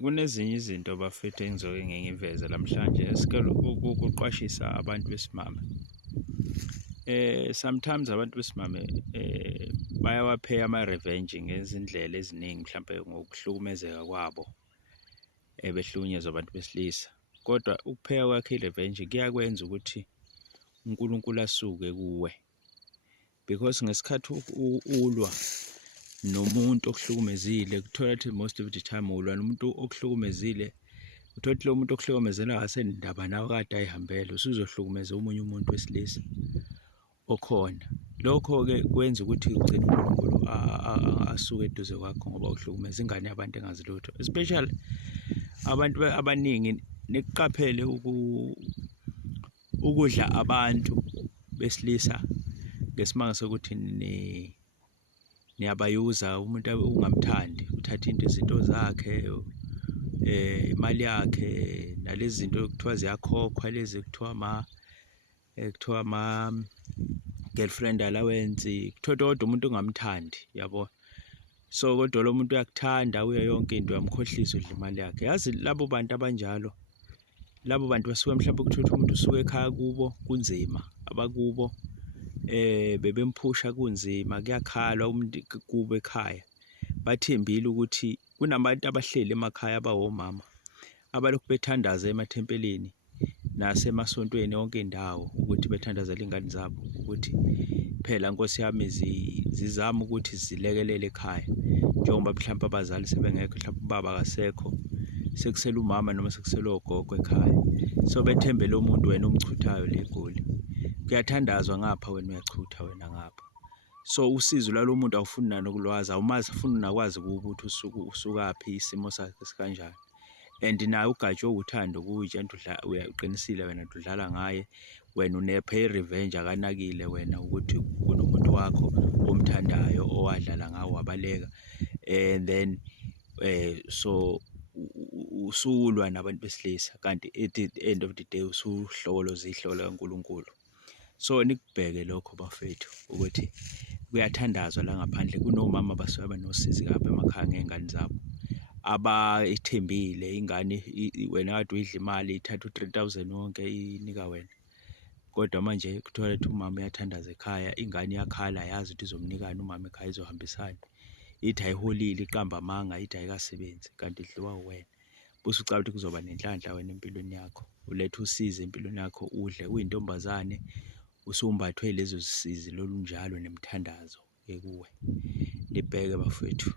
Kunezinye izinto bafethu engizoke ngiyiveze namhlanje sike ukuqwashisa abantu besimame. Sometimes abantu besimame bayawapheya ama-revenge ngezindlela eziningi, mhlampe ngokuhlukumezeka kwabo behlukunyezwa abantu besilisa. Kodwa ukupheya kwakhe i-revenge kuyakwenza ukuthi uNkulunkulu asuke kuwe, because ngesikhathi ulwa nomuntu okuhlukumezile kuthola ukuthi most of the time ulwa nomuntu okuhlukumezile, uthola ukuthi lo muntu okuhlukumezela akasenindaba nawe kade ayihambele, usuzohlukumeza omunye umuntu wesilisa okhona. Lokho-ke kwenza ukuthi ugcine uNkulunkulu asuke eduze kwakho ngoba uhlukumeza ingane yabantu engazi lutho, especially abantu abaningi nikuqaphele ukudla abantu besilisa ngesimanga sokuthi niyabayuza umuntu ungamthandi, uthatha izinto zakhe, imali yakhe, nalezi zinto kuthiwa ziyakhokhwa, lezi kuthiwa girlfriend allowance, kuthiwa kodwa umuntu ungamthandi, yabo. So kodwa lo muntu uyakuthanda uye yonke into, uyamkhohlisa udla imali yakhe. Yazi labo bantu abanjalo, labo bantu basuke mhlawumbe kuthiwa umuntu usuke ekhaya kubo kunzima, abakubo bebemphusha kunzima, kuyakhalwa umuntu kubo ekhaya, bathembile ukuthi kunabantu abahleli emakhaya abawomama abalokhu bethandaza emathempelini nasemasontweni yonke indawo ukuthi bethandazele ingane zabo ukuthi phela Nkosi yami zizama ukuthi zilekelele ekhaya, njengoba mhlawumbe abazali sebengekho, mhlawumbe ubaba akasekho, sekusele umama noma sekusele ogogo ekhaya. So bethembele umuntu wena omchuthayo leGoli, kuyathandazwa ngapha wena uyachutha wena ngapha. So usizo lwalo muntu awufuni nanokulwazi, awumazi futhi unakwazi ukuthi usukaphi, isimo sakhe sikanjani. And naye ugatshe uthando kuyitshela ukuthi uyaqinisile wena udlala ngaye, wena unephe revenge, akanakile wena ukuthi kunomuntu wakho omthandayo owadlala ngawo wabaleka, and then so usulwa nabantu besilisa kanti at the end of the day usuhlokoloza ihlolo kaNkulunkulu. So nikubheke lokho bafethu ukuthi kuyathandazwa la ngaphandle, kunomama basuke banosizi kapha emakhaya ngengane zabo abayithembile ingane, wena kade uyidla imali ithatha u-3,000 wonke inika wena, kodwa manje kuthola ukuthi umama uyathandaza ekhaya, ingane iyakhala yazi ukuthi izomnikani umama ekhaya, izohambisana, ithi ayiholile iqamba amanga, ithi ayikasebenzi kanti idliwa uwena. Bese ucabanga ukuthi kuzoba nenhlanhla wena empilweni yakho, ulethe usize empilweni yakho, udle uyintombazane, usumbathwe lezo zisizi lolu njalo nemthandazo ekuwe. Libheke bafethu.